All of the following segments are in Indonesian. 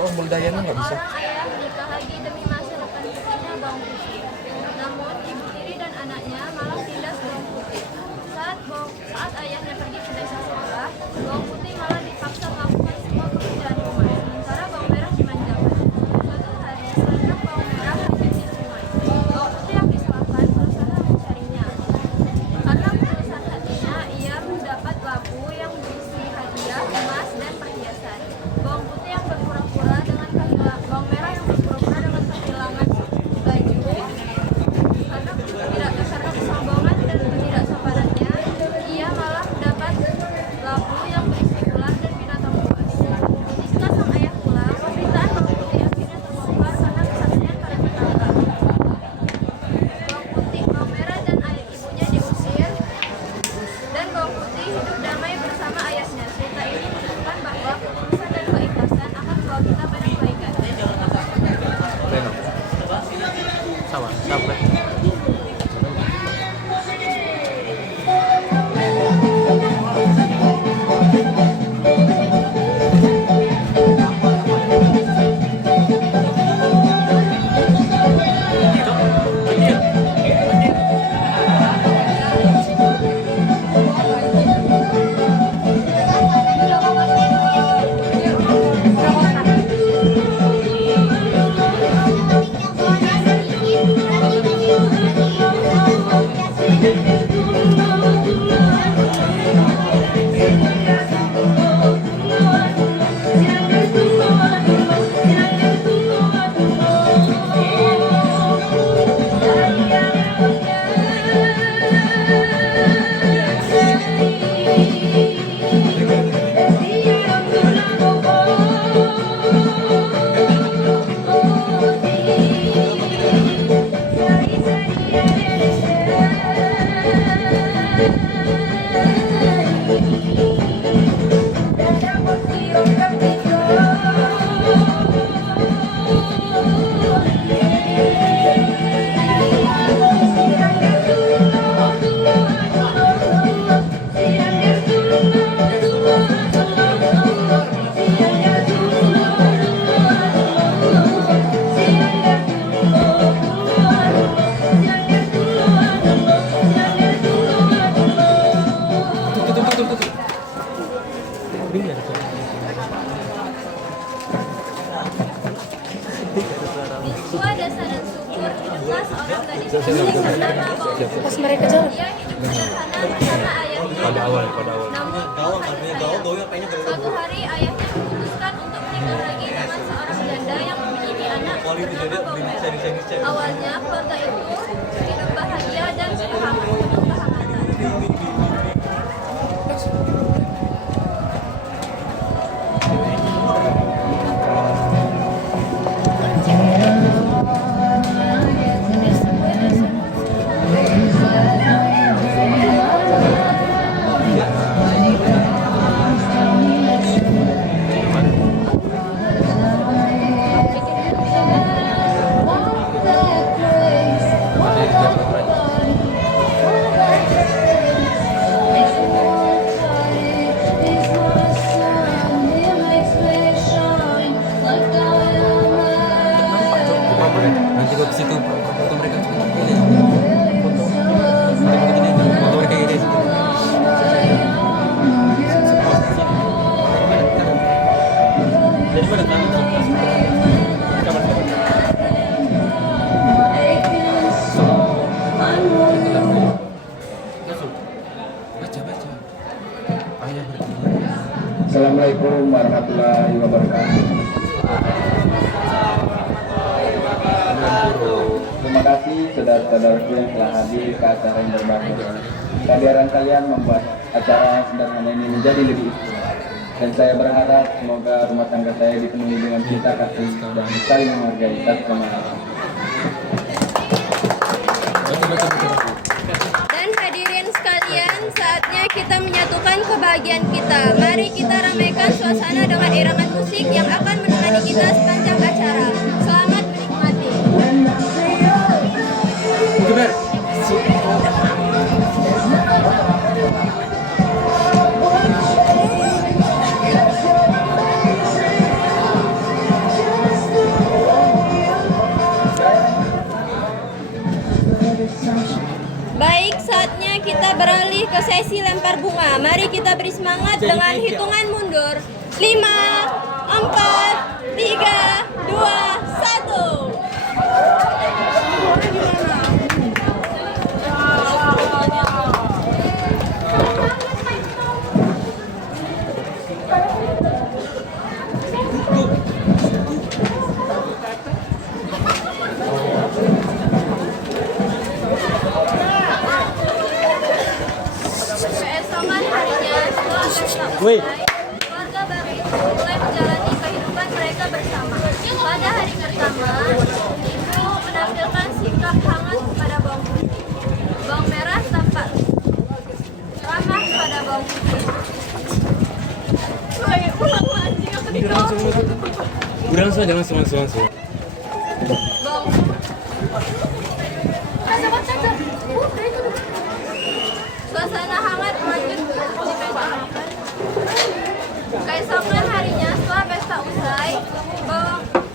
Oh, Muldayana nggak bisa. Seorang ayah menikah lagi demi masa depan putrinya bawang putih. Namun ibu tiri dan anaknya malah tindas bawang putih. Saat ayahnya pergi ke desa sekolah, bawang putih malah dipaksa melakukan semua pekerjaan rumah, sementara bawang merah dimanjakan. Suatu hari, seorang bawang merah hanyut di sungai. Bawang putih yang disalahkan berusaha mencarinya. Karena ketulusan hatinya, ia mendapat labu yang berisi hadiah, emas, dan perhiasan. Bawang putih yang berpura-pura dengan bawang merah yang berpura-pura dengan kehilangan baju karena kesombongan dan ketidaksabarannya, ia malah mendapat labu yang berisi ular dan binatang buas. Ketika sang ayah pulang, penderitaan bawang putih akhirnya terbongkar karena kesaksian para tetangga. Bawang merah dan ayah ibunya diusir, dan bawang putih hidup damai bersama ayahnya. Cerita ini menunjukkan bahwa ketulusan dan keikhlasan akan membawa kita pada kebaikan. Reno. Sama, sampai. Di sebuah desa dan subur, hiduplah seorang gadis cantik bernama Bawang. Pas mereka jalan. Ia hidup sederhana bersama ayahnya. Pada awal. Namun, suatu hari ayahnya memutuskan untuk menikah lagi dengan seorang janda yang memiliki anak bernama Bawang Merah. Awalnya, keluarga itu hidup bahagia dan penuh kehangatan. Nanti gua ke situ foto mereka ini. Foto mereka ini. Jadi pada tangan kamar baca. Ayah bertanya. Assalamualaikum warahmatullahi wabarakatuh. Terima kasih saudara-saudaraku yang telah hadir ke acara yang berbahagia. Kehadiran kalian membuat acara sederhana ini menjadi lebih istimewa. Dan saya berharap semoga rumah tangga saya dipenuhi dengan cinta kasih dan saling menghargai satu sama lain. Dan hadirin sekalian, saatnya kita menyatukan kebahagiaan kita. Mari kita ramaikan suasana dengan iringan musik yang akan menemani kita sepanjang acara. Selamat menikmati. prosesi lempar bunga. Mari kita beri semangat dengan hitungan mundur. 5, 4, 3, 2, 1. Keesokan harinya setelah pesta Woi. usai, keluarga baru itu mulai menjalani kehidupan mereka bersama. Pada hari pertama, ibu menampilkan sikap hangat kepada bawang putih. Bawang merah tampak ramah pada bawang putih. Ulang lagi, aku Udah langsung. Udah langsung aja, langsung. Bawang Suasana hangat lanjut di meja makan. Keesokan harinya setelah pesta usai,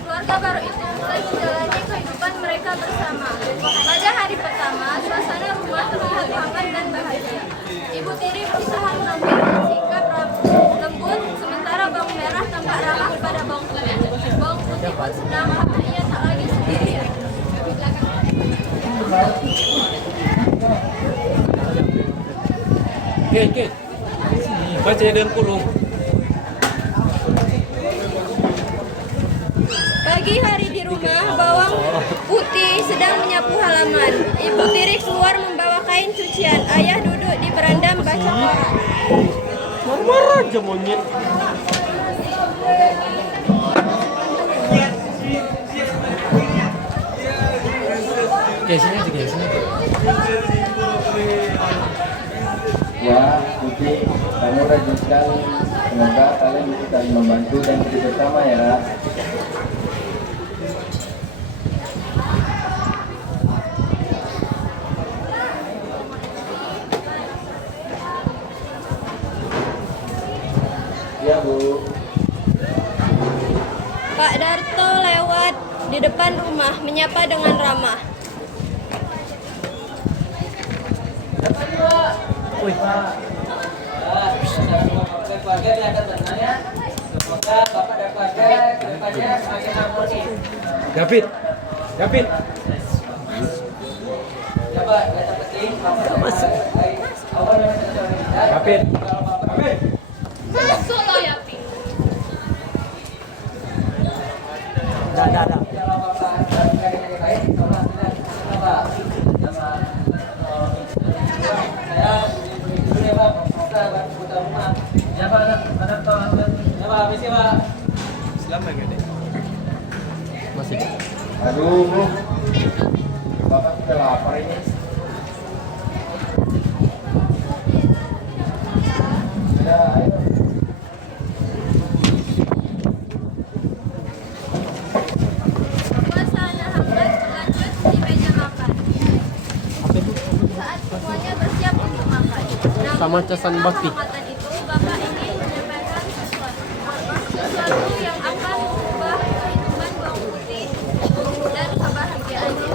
keluarga baru itu mulai menjalani kehidupan mereka bersama. Pada hari pertama, suasana rumah terlihat hangat dan bahagia. Ibu tiri berusaha menampilkan sikap lembut, sementara bawang merah tampak ramah pada bawang putih. Bawang putih pun senang karena ia tak lagi sendirian. Oke. Baca dengan kurung. Pagi hari di rumah, bawang putih sedang menyapu halaman. Ibu tiri keluar membawa kain cucian. Ayah duduk di beranda membaca koran. Marah aja monyet. Oke, sini aja. Wah, Putih, kamu rajin sekali. Semoga kalian bisa saling membantu dan hidup bersama ya. Ya, Bu. Pak Darto lewat di depan rumah, menyapa dengan ramah. Keluarga diangkat tenang ya. Semoga Bapak dan keluarga kedepannya semakin harmoni. David. Ya Pak, yang terpenting Bapak masuk. Awal yang kita. David. Masuk loh ya, Pi. Dah. Kalau Bapak yang baik, Bapak sudah Bapak sama saya dulu ya Pak. Kita putar rumah. Ya Pak, ada Pak. Ya Pak, habis ya Pak. Selamat enggak, Dek? Masih. Aduh, Bu. Bapak sudah lapar ini. Ya, ayo. Suasana hangat berlanjut di meja makan. Saat semuanya bersiap untuk makan. Namun, Sama di casan tengah bakti. kehangatan itu, Bapak ingin menyampaikan sesuatu yang akan mengubah kehidupan bawang putih dan kebahagiaannya.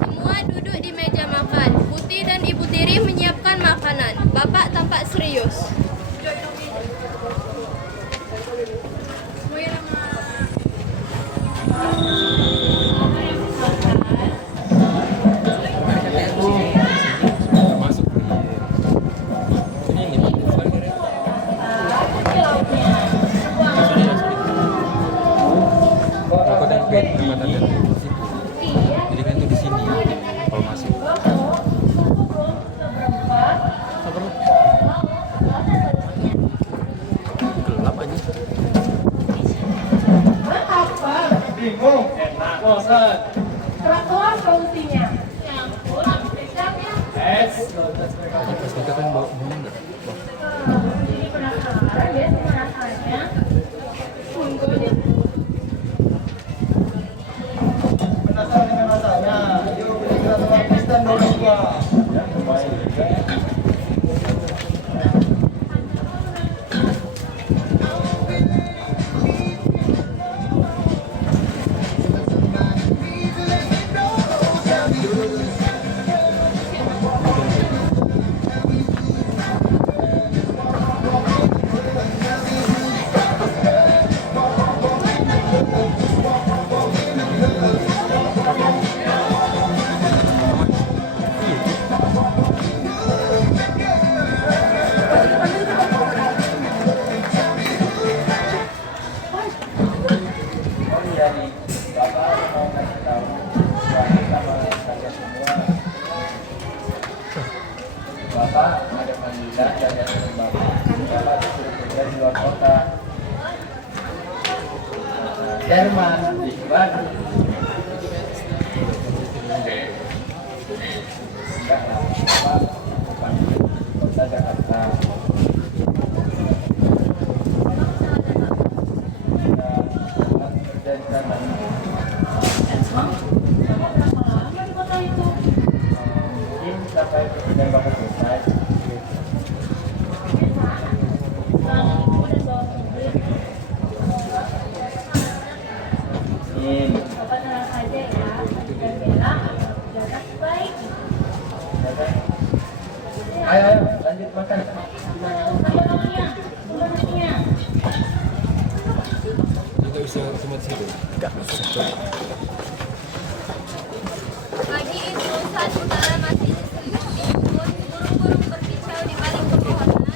Semua duduk di meja makan. Putih dan Ibu Tiri menyiapkan makanan. Bapak tampak serius. Masuk. Ini 5 menit sekali, Dek. Aku dan bed tempat ada di situ. Jadi kan itu di sini kalau masuk. Sabar. Gelap aja. Bingung, enak, bosan. Trotoar solusinya. Es Tadi pas nikah kan bawa bunga enggak? Ini penasaran ya sama rasanya. Penasaran dengan rasanya? Yuk beli satu lapis dan dorong dua. Ya, baik. Oh iya nih, Bapak mau kasih tahu sesuatu sama kalian semua. Bapak ada panggilan dari Bapak. Bapak disuruh kerja di luar kota. Jerman, di Bandung. Enggak lah, Bapak panggil di kota Jakarta. Kerja di sana. Mungkin sampai pekerjaan Bapak selesai. Ini. Ayo, ayo, lanjut makan. Enggak bisa cuma di situ. Enggak bisa. Pagi itu saat udara masih diselimuti embun, burung-burung berkicau di balik pepohonan.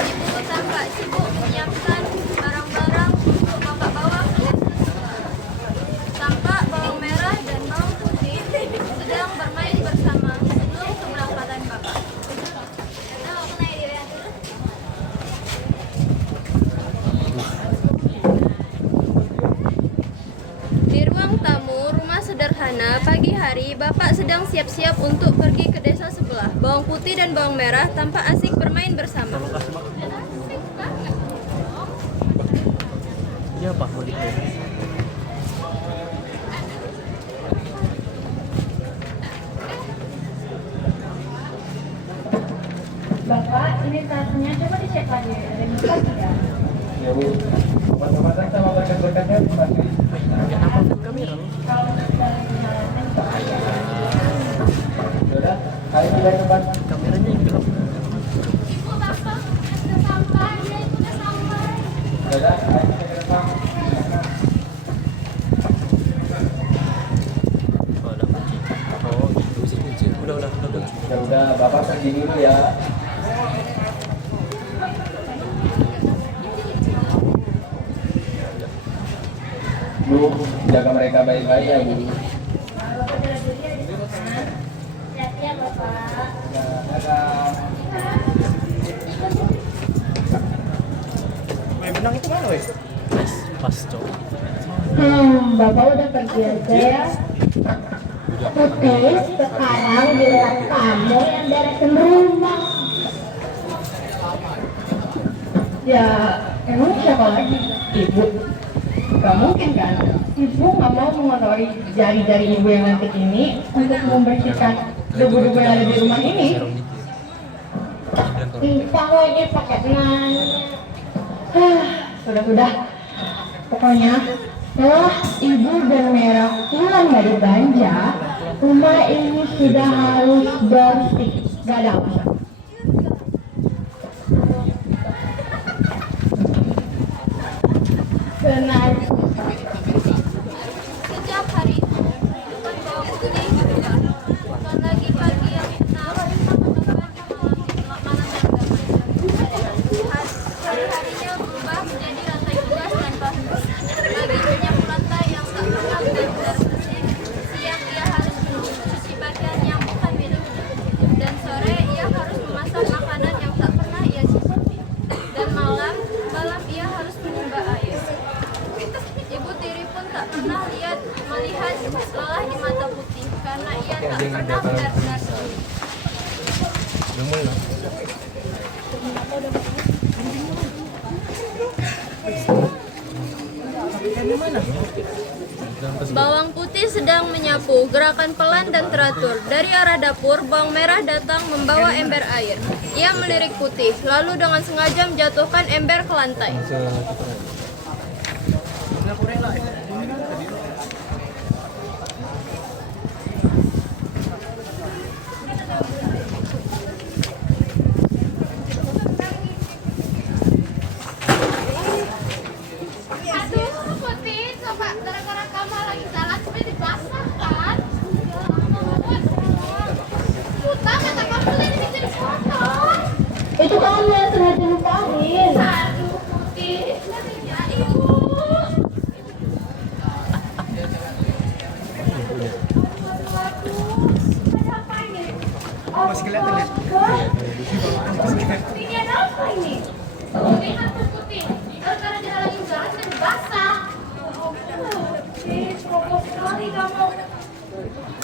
Ibu tetangga sibuk menyiapkan barang-barang untuk bapak bawa ke desa sebelah. Tampak bawang merah dan bawang putih sedang bermain bersama sebelum keberangkatan bapak. Di ruang tamu rumah sederhana pagi hari, Bapak sedang siap-siap untuk pergi ke desa sebelah. Bawang putih dan bawang merah tampak asik bermain bersama. Iya Pak, mau dikirim. Bapak, ini tasnya coba dicek lagi, ada yang lupa tidak? Ya Bu, obat-obatan sama berkat-berkatnya dipasih. Kalau misalnya dijalankan ke ayah. Sudah, ayo pindah tempat. Kameranya yang gelap. Ibu, bapak udah sampai, ya ibu udah sampai. Sudah, ayo pindah ke depan. Oh, udah kunci. Oh, gitu sih kunci. Udah kunci. Ya udah, Bapak pergi dulu ya. Bu, jaga mereka baik-baik ya Bu. Siap-siap, bapak. Ya, dadah. Pas cok. Bapak udah pergi aja ya. Oke, sekarang giliran kamu yang beresin rumah. Ya, emang siapa lagi? Ibu. Gak mungkin kan? Ibu gak mau mengotori jari-jari ibu yang nanti ini untuk membersihkan debu-debu yang ada di rumah ini. Bisa lagi pakai nanya. Sudah. Pokoknya setelah ibu dan Merah pulang dari Banja, rumah ini sudah harus bersih. Gak ada apa. Benar. Sejak hari itu, bukan bawang putih berubah. Bukan lagi pagi yang tenang, malam yang damai. Hari-harinya berubah menjadi rantai tugas tanpa henti. Pagi menyapu lantai yang tak pernah benar-benar bersih. Siang ia harus mencuci pakaian yang bukan miliknya. Dan sore ia harus memasak makanan yang tak pernah ia cicipi. Dan malam ia harus menimba air. Ibu tiri pun tak pernah melihat lelah di mata putih karena ia tak pernah benar-benar sedih. Bawang putih sedang menyapu, gerakan pelan dan teratur. Dari arah dapur, bawang merah datang membawa ember air. Ia melirik putih, lalu dengan sengaja menjatuhkan ember ke lantai. Aduh, Putih, coba gara-gara kamu lagi jalan sampai dibasah kan? Putar mata kamu tadi bikin kotor. Itu kamu yang sengaja lupain. Aduh, Putih, ya ibu. Apa ini? Masih kelihatan ya? Ini ada apa ini? Ini hantu putih. Gara-gara dia lagi jalan sampai basah. Putih, ceroboh sekali kamu.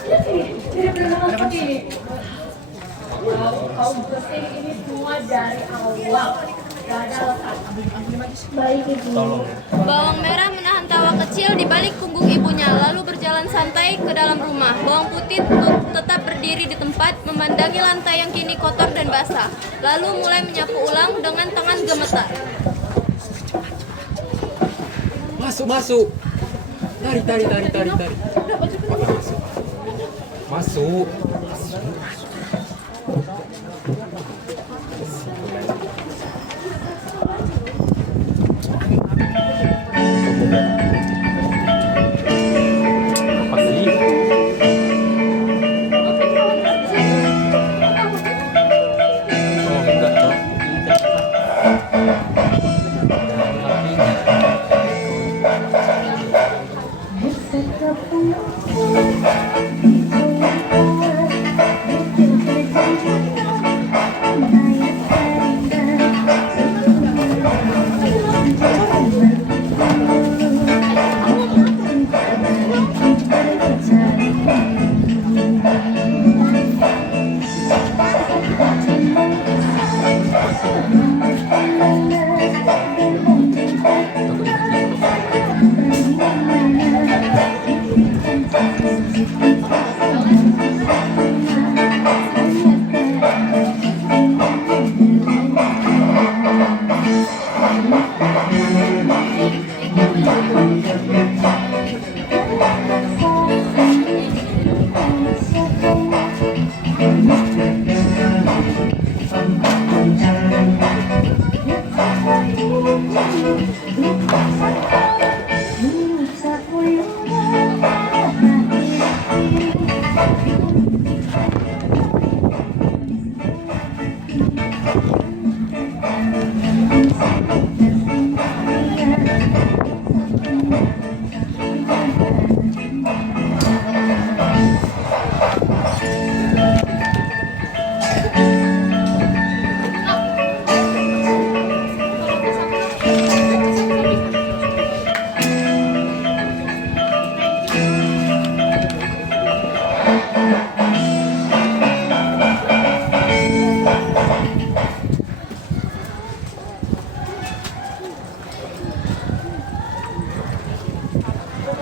Lihat ini, tidak benar seperti ini. Wow, kau bersih ini semua dari awal. Gak ada letak. Baik ibu. Bawang merah menahan tawa kecil di balik punggung ibunya, lalu berjalan santai ke dalam rumah. Bawang putih tetap berdiri di tempat, memandangi lantai yang kini kotor dan basah. Lalu mulai menyapu ulang dengan tangan gemetar. Masuk. Tarik. Masuk. Apa sih? Oh, enggak, Cok.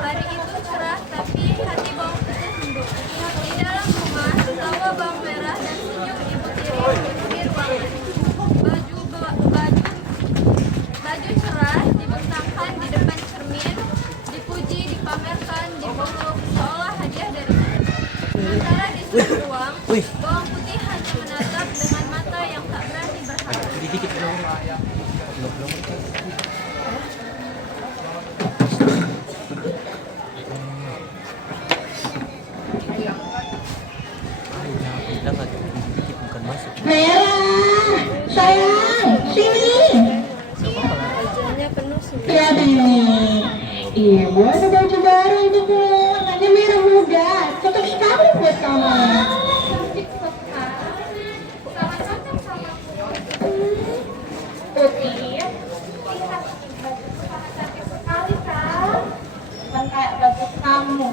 Hari itu cerah, tapi hati bawang putih mendung. Di dalam rumah, tawa bawang merah dan senyum ibu tiri memenuhi ruangan. Baju cerah dibentangkan di depan cermin, dipuji, dipamerkan, dipeluk, seolah hadiah dari Tuhan. Sementara di sudut ruang, bawang putih hanya menatap dengan mata yang tak berani berharap. Merah, sayang, sini. Wajahnya penuh senyum. Lihat ini. Ibu ada baju baru untukmu, warnanya merah muda. Cocok sekali buat kamu. Cantik sekali. Sangat cocok sama Putih. Lihat baju sangat cantik sekali kan? Bukan kayak baju kamu.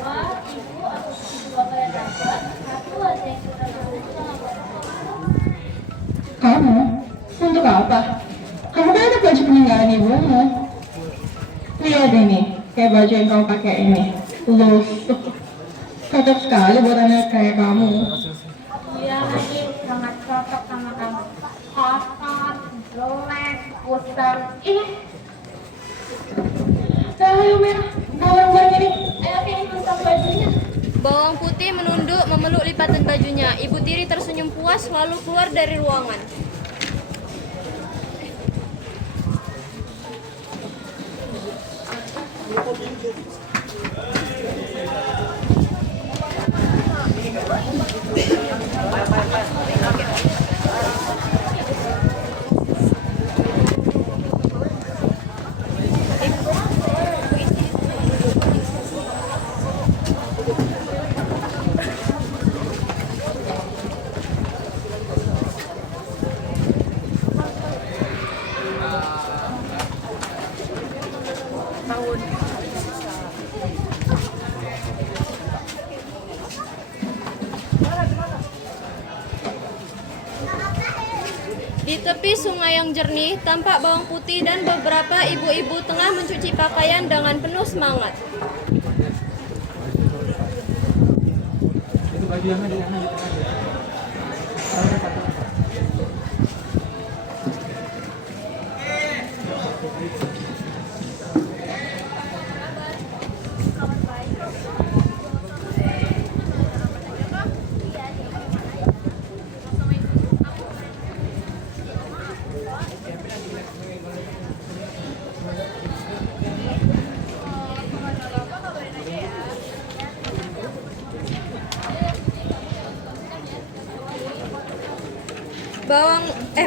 Wah, ibu bapak yang dapat, satu ada yang sudah berusaha. Kamu? Untuk apa? Kamu kan ada baju peninggalan ibumu. Lihat ini, kayak baju yang kamu pakai ini. Lusuh. Cocok sekali buat anak kayak kamu. Iya, ini sangat cocok sama kamu. Kotor, jelek, kusam. Ih, Ayo merah, barang-barang ini. ayo pilih kusam bajunya. Bawang putih menunduk memeluk lipatan bajunya. Ibu tiri tersenyum puas lalu keluar dari ruangan. Di tepi sungai yang jernih, tampak bawang putih dan beberapa ibu-ibu tengah mencuci pakaian dengan penuh semangat. Itu baju yang ada.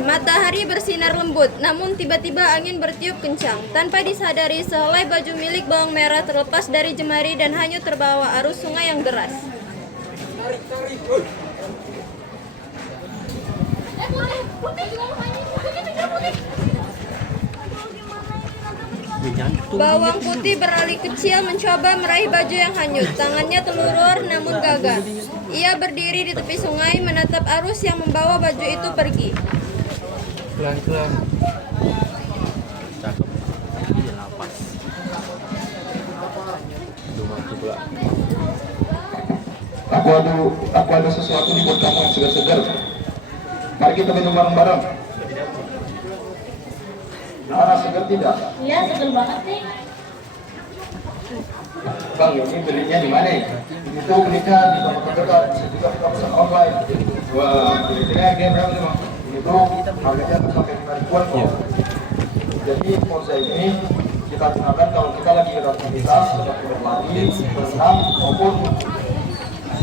Matahari bersinar lembut, namun tiba-tiba angin bertiup kencang. Tanpa disadari, sehelai baju milik bawang merah terlepas dari jemari dan hanyut terbawa arus sungai yang deras. Putih juga mau main. Putih pikir putih. Bawang putih beralih kecil mencoba meraih baju yang hanyut. Tangannya telurur namun gagal. Ia berdiri di tepi sungai menatap arus yang membawa baju itu pergi. Pelan-pelan. Cakep. Iya, lapas. Aku ada sesuatu di buat kamu yang segar-segar. Mari kita minum bareng-bareng. Nah, segar tidak? Iya, seger banget nih. Bang, ini belinya di mana ya? Itu belinya di toko terdekat, juga kita pesan online. Wah, belinya harganya berapa nih, Bang? Itu harganya sampai 5 ribuan kok. Jadi ponsel ini kita gunakan kalau kita lagi beraktivitas seperti berlari, berenang maupun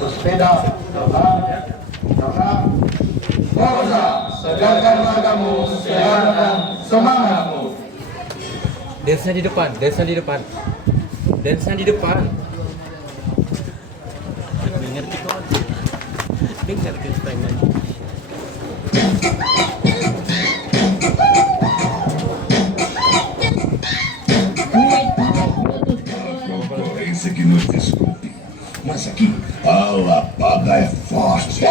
bersepeda. Karena Forza, segarkanlah kamu, segarkan semangatmu. Dance-nya di depan, dance-nya di depan. Dance-nya di depan. Dengar kita. Dengar kita lagi. Concorrência que nos desculpe, mas aqui a lapada é forte.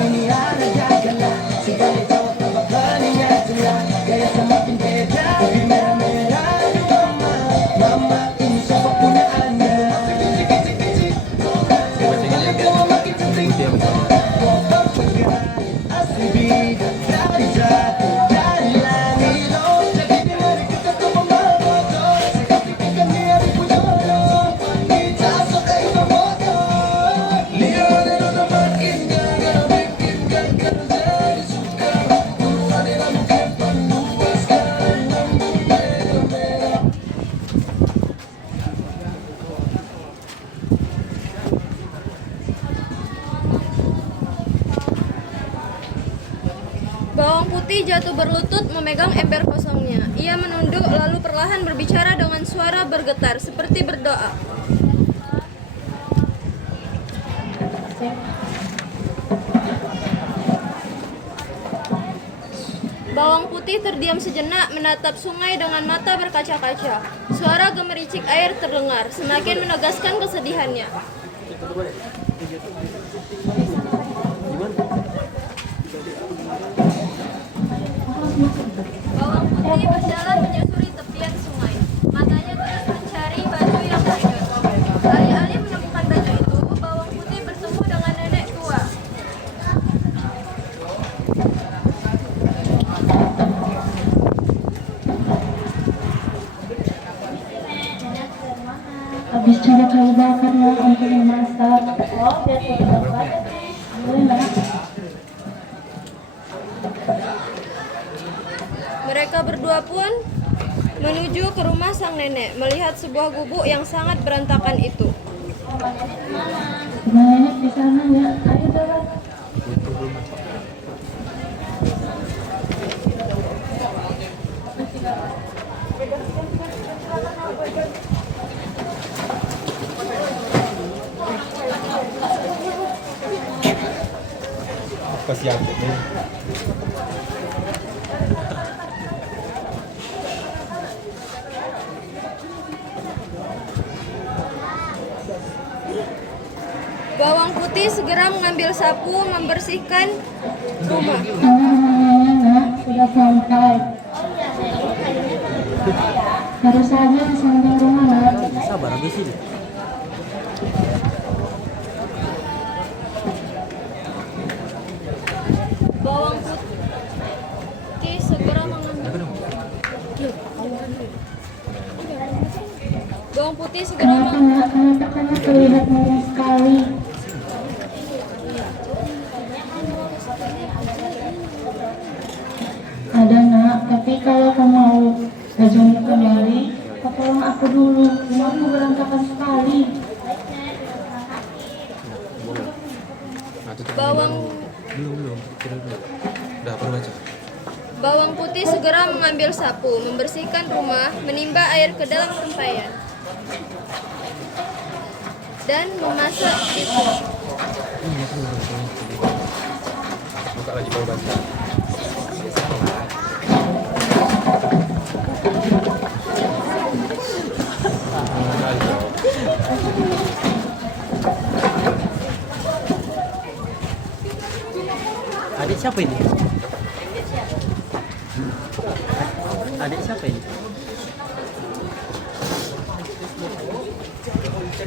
Ini ada Putih jatuh berlutut memegang ember kosongnya. Ia menunduk lalu perlahan berbicara dengan suara bergetar seperti berdoa. Bawang Putih terdiam sejenak menatap sungai dengan mata berkaca-kaca. Suara gemericik air terdengar, semakin menegaskan kesedihannya. Bawang Putih berjalan menyusuri tepian sungai. Matanya terus mencari baju yang hanyut. Alih-alih menemukan baju itu, Bawang Putih bertemu dengan nenek tua. Habis cari kayu bakar ya untuk memasak. Oh, biar kita dapat. Boleh lah. Mereka berdua pun menuju ke rumah sang nenek, melihat sebuah gubuk yang sangat berantakan itu. Nenek di sana ya. Ayo dapat. Kasih angkat nih. Bawang Putih segera mengambil sapu membersihkan rumah. Nak, sudah sampai. Baru saja di samping rumah, Nak. Sabar habis ini. Bawang Putih segera mengambil. Bawang Putih segera Kenapa kamu terlihat murung sekali? Ada nak, tapi kalau kamu mau bajunya kembali, tolong aku dulu. Rumahmu berantakan sekali. Bawang Belum. Kira dulu. Udah baru baca. Bawang Putih segera mengambil sapu, membersihkan rumah, menimba air ke dalam tempayan, dan memasak itu. Buka lagi baru baca. Adik siapa ini? Adik siapa ini?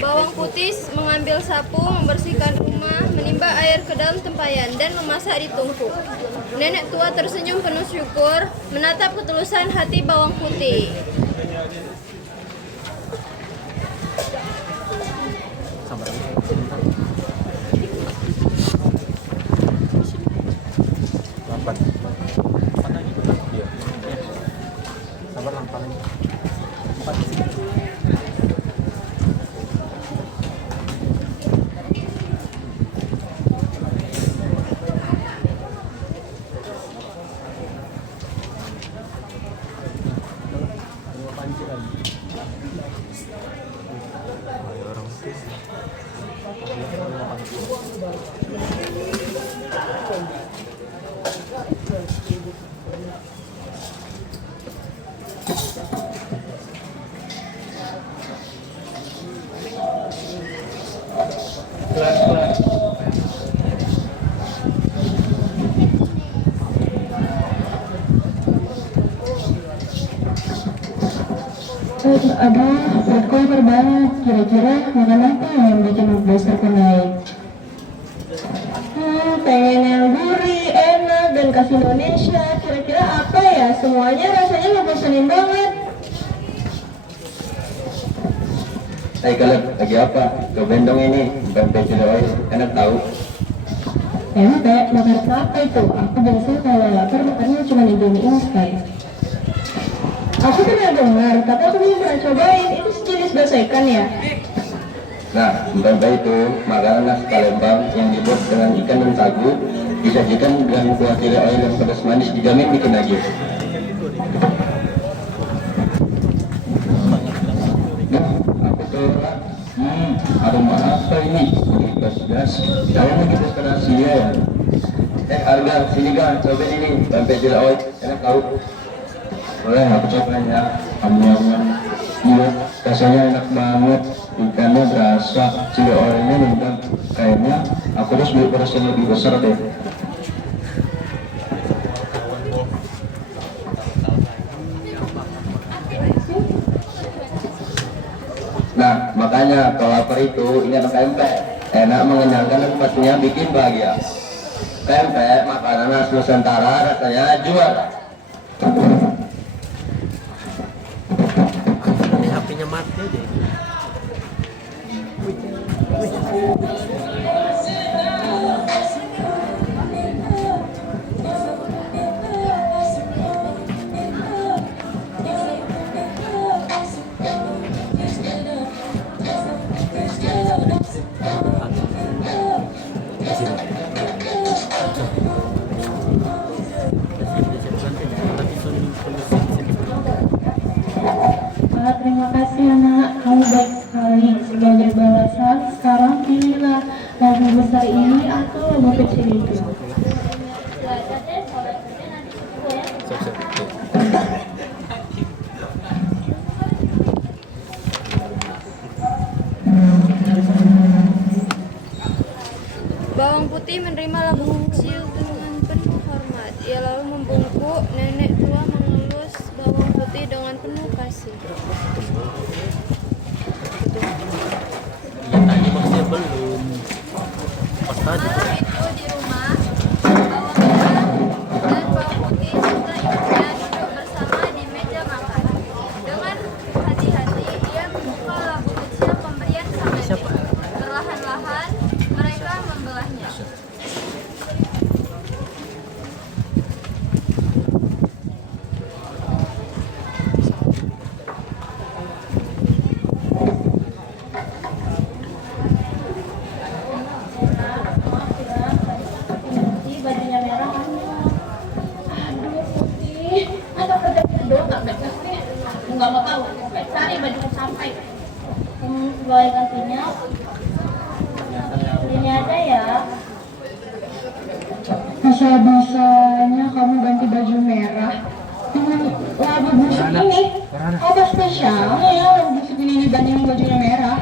Bawang Putih mengambil sapu, membersihkan rumah, menimba air ke dalam tempayan, dan memasak di tungku. Nenek tua tersenyum penuh syukur, menatap ketulusan hati Bawang Putih. Sabar. Lambat. Iya. Sabar lambat. 4 di sini. Abang, perutku lapar banget. Kira-kira makan apa yang bikin dasarku naik? Pengen yang gurih, enak, dan khas Indonesia. Kira-kira apa ya? Semuanya rasanya ngebosenin banget. Hai kalian, lagi apa? Cobain dong ini, pempek Ciloy, enak tahu. Pempek, makan apa itu? Aku biasanya kalau lapar makannya cuma Indomie instan. Aku pernah dengar, tapi aku belum pernah cobain. Itu sejenis bakso ikan ya? Nah, pempek itu makanan khas Palembang yang dibuat dengan ikan dan sagu, Disajikan dengan buah tirai oil yang pedas manis, dijamin bikin lagi. Nah, aku telah aroma apa ini? Gas-gas. Kayaknya kita sekarang ya. Harga sini kan, coba ini sampai tirai oil, enak tahu. Boleh aku cobanya, kamu iya, rasanya enak banget, ikannya berasa, tirai oilnya memang kayaknya aku harus beli beras yang lebih besar deh. Nah, makanya kalau lapar itu ini anak pempek, enak, mengenyangkan, dan pastinya bikin bahagia. Pempek makanan khas Nusantara, rasanya juara. HP-nya mati aja. Terima kasih anak, kamu baik sekali. Sebagai balasan, sekarang pilihlah labu besar ini atau labu kecil itu. Bawang putih menerima labu kecil dengan penuh hormat. Ia lalu membungkuk. Nenek tua mengelus bawang putih dengan penuh kasih. Tadi maksudnya belum. Pas tadi. Malam itu di rumah, bawang merah dan bawang putih serta ibunya duduk bersama di meja makan. Dengan hati-hati ia membuka labu kecil pemberian sang nenek. Perlahan-lahan mereka membelahnya. Bajunya merah aduh putih, atau kerja kedua nggak becek nih, nggak mau tahu, cari baju sampai sebagai gantinya ini aja ya. Bisa-bisanya kamu ganti baju merah dengan labu busuk ini. Apa spesialnya ya labu busuk ini dibanding bajunya merah?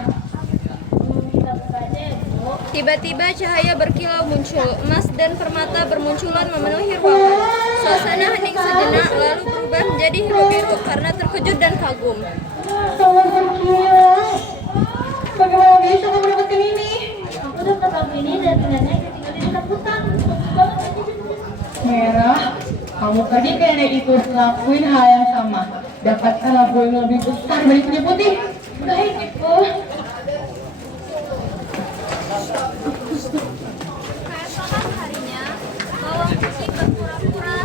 Kita buka aja ya Bu. Tiba-tiba cahaya berkilau muncul, emas dan permata bermunculan memenuhi ruangan. Suasana hening sejenak, lalu berubah menjadi hiru-piru karena terkejut dan kagum. Kamu berkilau. Bagaimana bisa kamu dapatkan ini? Aku dapat lagu ini dari nenek ketika di dekat hutan. Merah, kamu tadi ke nenek itu lakuin hal yang sama. Dapatkan labu yang lebih besar dari punya putih. Baik, Ibu. Keesokan harinya, bawang putih berpura-pura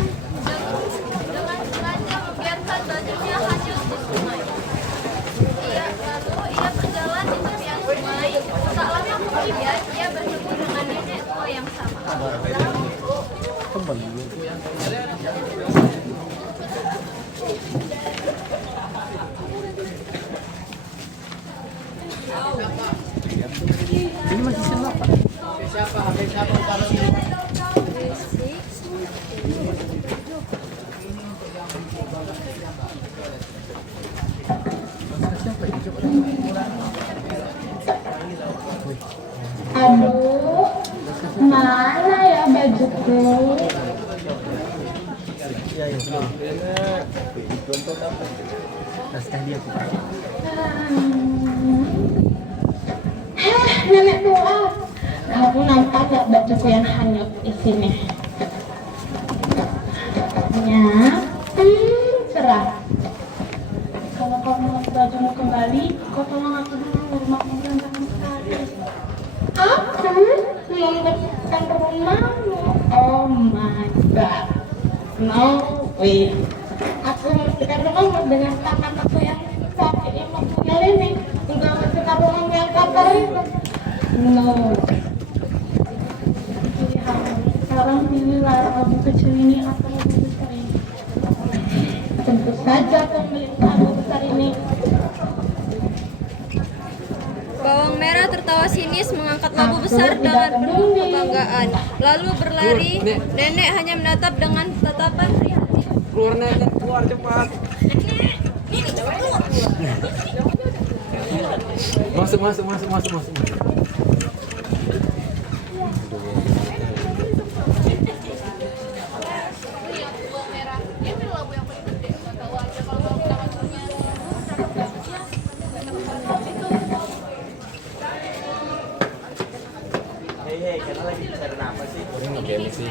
dengan sengaja membiarkan bajunya hanyut di sungai. Lalu ia berjalan di tepian sungai. Tak lama kemudian ia bertemu dengan nenek tua yang sama. Ini masih siapa? Aduh, mana ya bajuku? Nenek tua, kamu nampak gak bajuku yang hanyut di sini? Ya, cerah. Kalau kamu mau bajumu kembali, kau tolong aku dulu, rumahku berantakan sekali. Aku membersihkan rumahmu. Oh my god, no way. Aku membersihkan rumahmu dengan tangan aku yang sakit yang mempunyai ini. Untuk membersihkan rumahmu yang kotor itu. No. Pilihanmu sekarang menggelar labu kecil ini atau labu besar ini? Tentu saja pemilik labu besar ini. Bawang merah tertawa sinis mengangkat labu besar dengan penuh kebanggaan. Lalu berlari, nenek hanya menatap dengan tatapan prihatin. Keluar nenek, keluar cepat. Masuk. Hei, karena lagi bicara apa sih? Ini nge-game sih.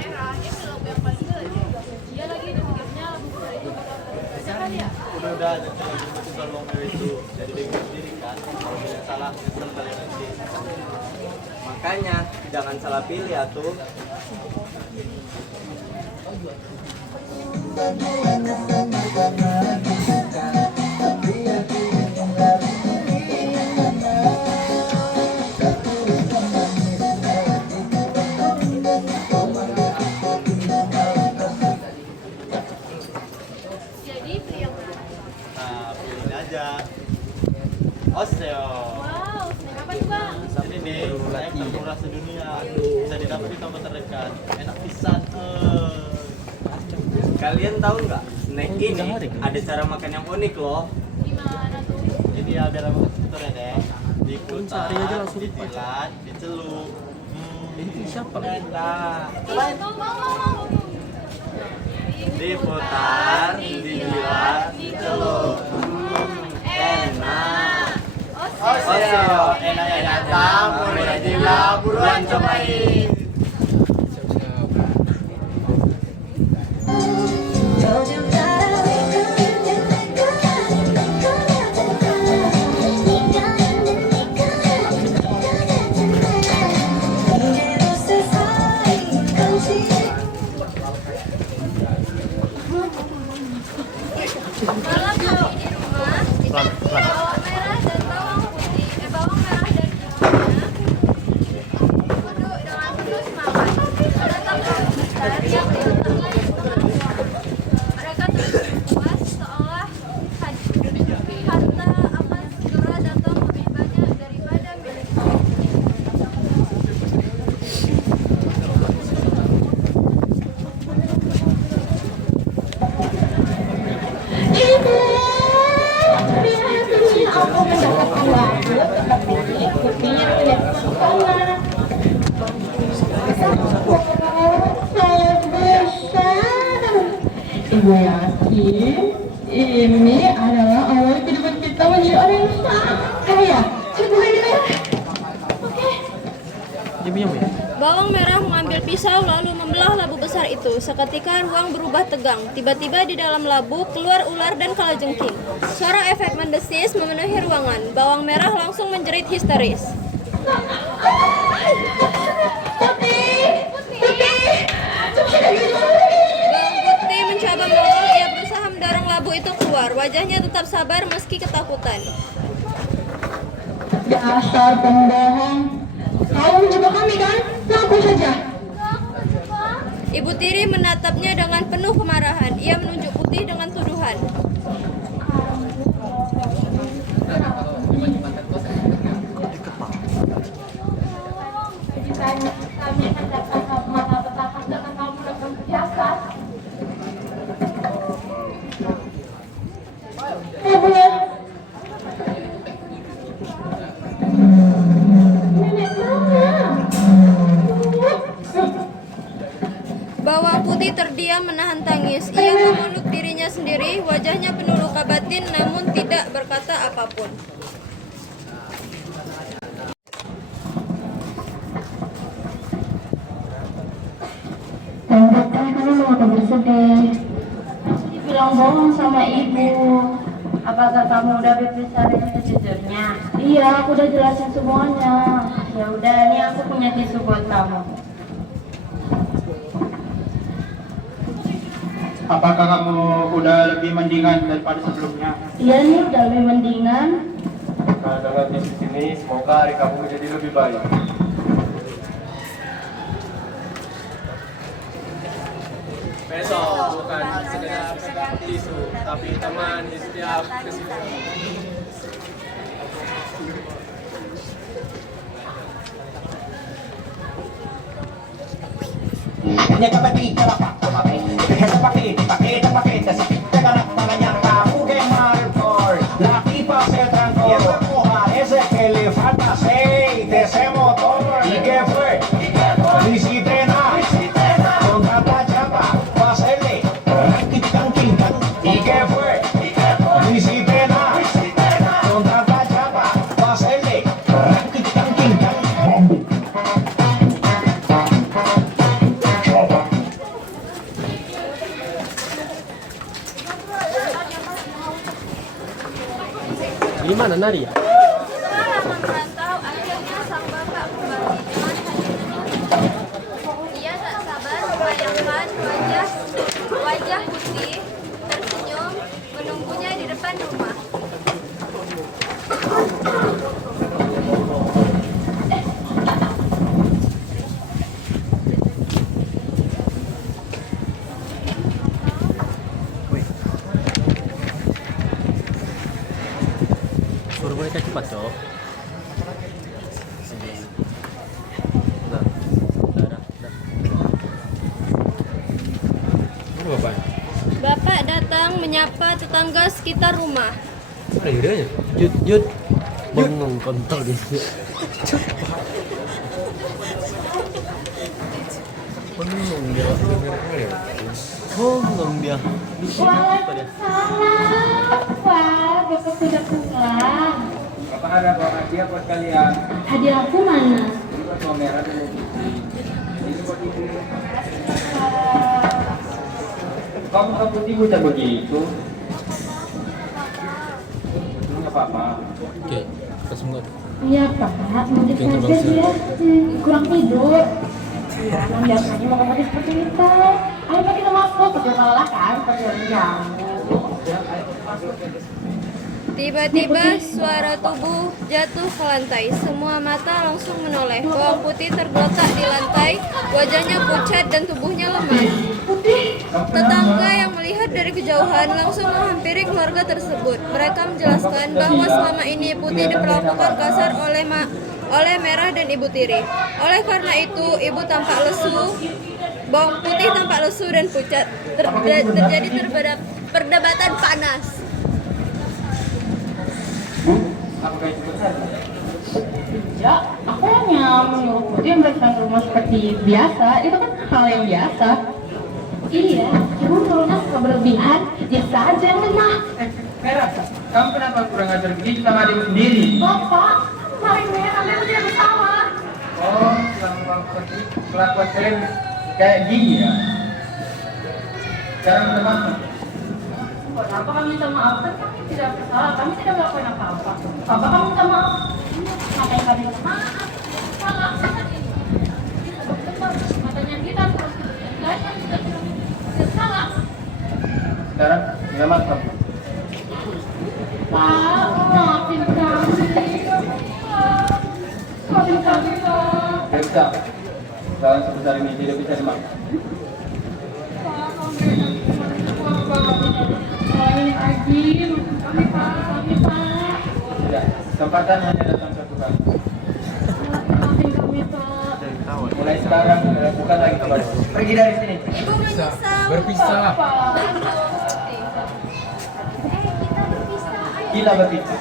Udah ada cara bawang merah itu jadi bingung sendiri kan. Kalau bisa salah nyesel kalian nanti. Makanya jangan salah pilih atuh. Nah, pilih aja. Oseo. Wow, snack apa itu bang? Ini nih, snack termurah sedunia. Bisa didapat di toko terdekat. Enak pisan. Kalian tahu nggak? Snack ini ada cara makan yang unik loh. Gimana tuh? Ini ya biar aku tutur ya deh. Dikutar, ditilat, dicelup. Ini siapa? Enak. Mau. Diputar, dijilat, dicelup. Enak. Oseo, enaknya datang, murahnya gila, buruan cobain. Malam kami di rumah, bawang merah dan bawang putih, bawang merah dan ibunya duduk dengan penuh semangat. Menatap labu besar yang diletakkan di tengah ruangan. Mereka terus puas seolah harta akan segera datang lebih banyak daripada miliknya. Ibu, lihat ini aku mendapatkan labu seperti ini. Buktinya tidak sana. Labu besar. Ibu yakin ini adalah awal kehidupan kita menjadi orang yang sangat kaya. Coba lihat. Oke. Bawang merah mengambil pisau lalu membelah labu besar itu. Seketika ruang berubah tegang. Tiba-tiba di dalam labu keluar ular dan kalajengking. Suara efek mendesis memenuhi ruangan. Bawang merah langsung menjerit histeris. Bawang putih mencoba menolong. Ia berusaha mendorong labu itu keluar. Wajahnya tetap sabar meski ketakutan. Dasar pembohong. Kau mencoba kami kan? Laku saja. Ibu tiri menatapnya dengan penuh kemarahan. Ia menunjuk Putih dengan tuduhan. Kami akan datang mata petaka dengan kamu dengan kebiasaan. Boleh. Nenek mana? Bawang putih terdiam menahan tangis. Ia memeluk dirinya sendiri, wajahnya penuh luka batin namun tidak berkata apapun. Tante, kamu mau bersedih. Aku dibilang bohong sama ibu. Apakah kamu udah berbicara sejujurnya? Iya, aku udah jelasin semuanya. Ya udah, ini aku punya tisu buat kamu. Apakah kamu udah lebih mendingan daripada sebelumnya? Iya nih, udah lebih mendingan. Nah, dengan tisu ini semoga hari kamu menjadi lebih baik. sekedar pegang tisu, tapi teman di setiap kesibukan. Hanya kapatid, kalapak, kapatid. Hanya pakit, kasi kaganap na kanyang kapuke maripor. Laki pa se tranco, ese que le falta aceite, ese motor. ¿Y qué fue? Visite na, con tanta chapa, pa hacerle ranking. ¿Y qué fue? Visite na, con tanta chapa, pa hacerle ranking. Di mana Nari? Setelah lama merantau, akhirnya sang bapak kembali dengan hadiah. Ia tak sabar membayangkan wajah putih tersenyum menunggunya di depan rumah. Suruh mereka cepat, Cok. Bapak datang menyapa tetangga sekitar rumah. Ada idenya. Jut. Bengong kontol dia. Bengong dia. Bengong dia. Waalaikumsalam. Wah, Bapak sudah pulang. Apa ada bawa hadiah buat kalian? Hadiah aku mana? Ini buat bawang merah dan bawang putih. Ini buat ibu. Kamu putih bocah begitu? Itu nggak apa-apa. Oke, kita semua. Iya Pak, motif Yang saja terbang dia kurang tidur. Jangan biasanya mau motif seperti itu. Ayo Pak kita masuk, kerja lelah kan, kerja jamu. Tiba-tiba suara tubuh jatuh ke lantai. Semua mata langsung menoleh. Bawang putih tergeletak di lantai, wajahnya pucat dan tubuhnya lemas. Tetangga yang melihat dari kejauhan langsung menghampiri keluarga tersebut. Mereka menjelaskan bahwa selama ini Putih diperlakukan kasar oleh Merah dan Ibu Tiri. Oleh karena itu, Ibu tampak lesu, Bawang Putih tampak lesu dan pucat. Terjadi perdebatan panas. Apakah itu benar? Ya, aku hanya menyuruh Putih membersihkan rumah seperti biasa. Itu kan hal yang biasa. Iya, ibu turunnya suka berlebihan. Dia saja yang lemah. Merah, kamu kenapa kurang ajar begitu sama adikmu sendiri? Bapak, kemarin Merah dia tidak bersalah. Oh, selama kelakuan kalian kayak gini ya? Cara minta maaf. Kenapa kami minta maaf? Kan kami tidak bersalah, kami tidak melakukan apa-apa. Bapak kamu minta maaf. Ngapain kami minta maaf? Salah, salah ini. Matanya kita terus tidak salah. Sekarang, minta maaf kamu. Pak, maafin kami. Maafin kami, Pak. Tidak bisa. Kesalahan sebesar ini tidak bisa dimaafkan. Tidak, kesempatan hanya datang satu kali. Mulai sekarang bukan lagi kembali. Pergi dari sini. Ibu menyesal. Berpisah. Gila begitu.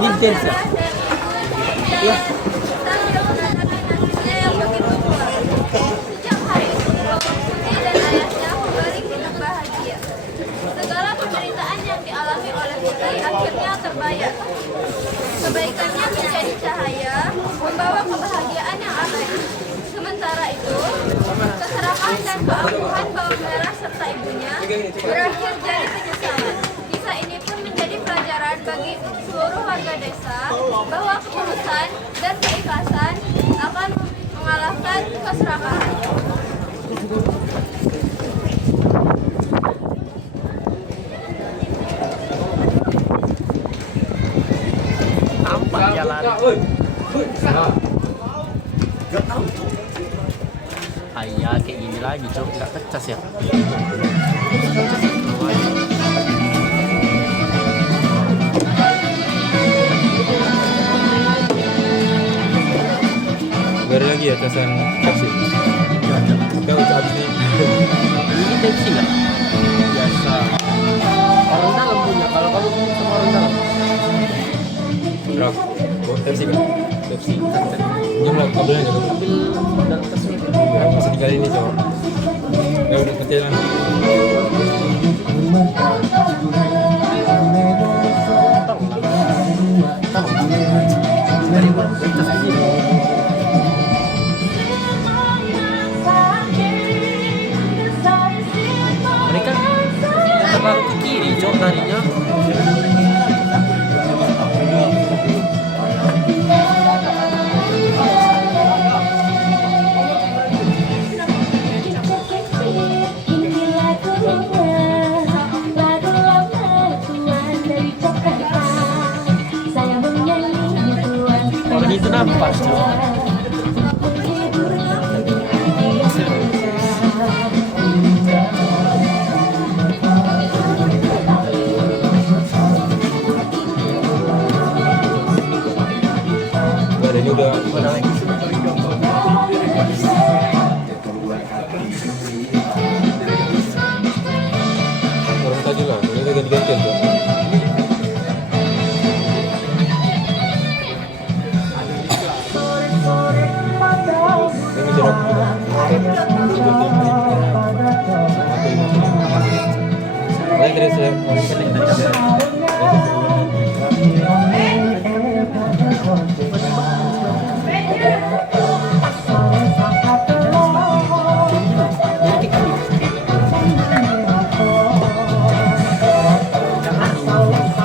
Ini intense ya? Iya. Sejak hari itu, Bawang Putih dan ayahnya kembali hidup bahagia. Segala penderitaan yang dialami oleh Putih akhirnya terbayar. Kebaikannya menjadi cahaya, membawa kebahagiaan yang abadi. Sementara itu, keserakahan dan keangkuhan Bawang Merah serta ibunya berakhir jadi penyesalan. Kisah ini pun menjadi pelajaran bagi seluruh warga desa bahwa ketulusan dan keikhlasan akan mengalahkan keserakahan. Tampak jalan. lagi, Cok. Nggak kecas ya. Baru lagi ya casan kasih. Kau habis ini. Ini Pepsi nggak? Biasa. Orang dalam punya. Kalau kamu punya sama orang dalam. Berapa? Pepsi kan? Pepsi. Jumlah kabelnya juga. Ambil dalam tas ini. Masih kali ini cowok. Ya udah kecilan. Dari mana? Dari tas ini. Mereka terlalu ke kiri, Cok, tarinya. Orang itu nampak, Cok. Ini udah orang tadi lah, ini udah ganti-gantian tuh. Ini jeruk juga. Paling dari saya,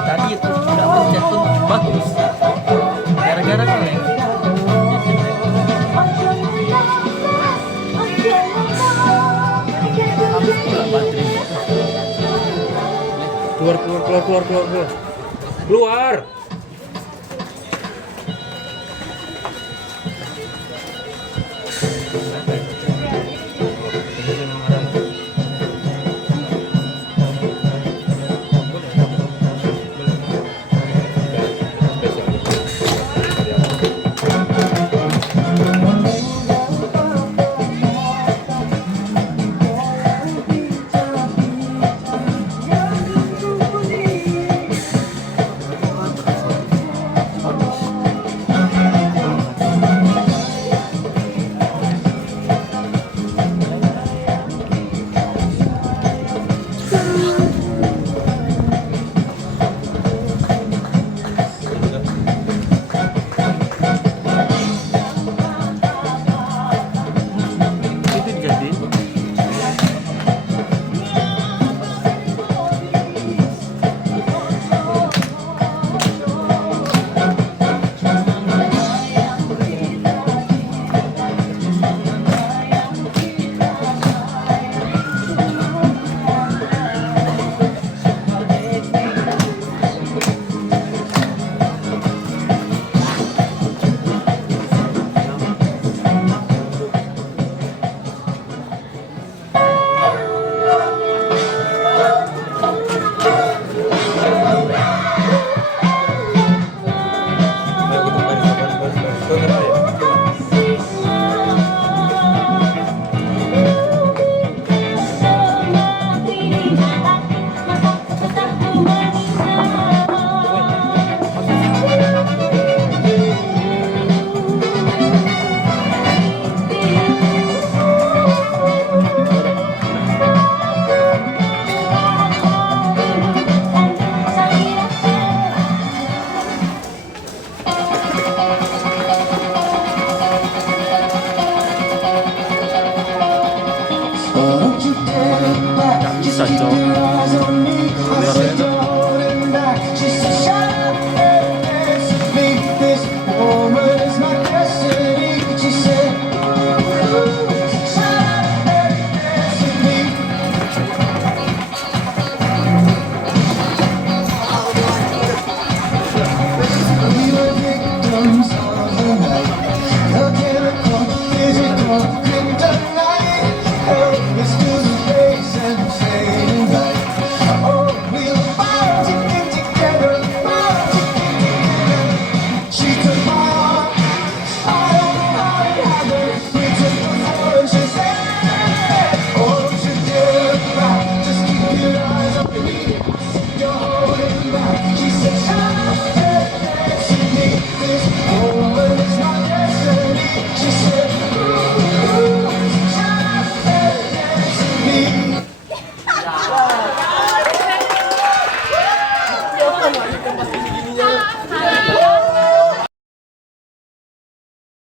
Tadi itu udah pencet tuh bagus. Gara-gara kaleng. Habis pula baterai. Keluar. Itu jadi. Bisa, Cok.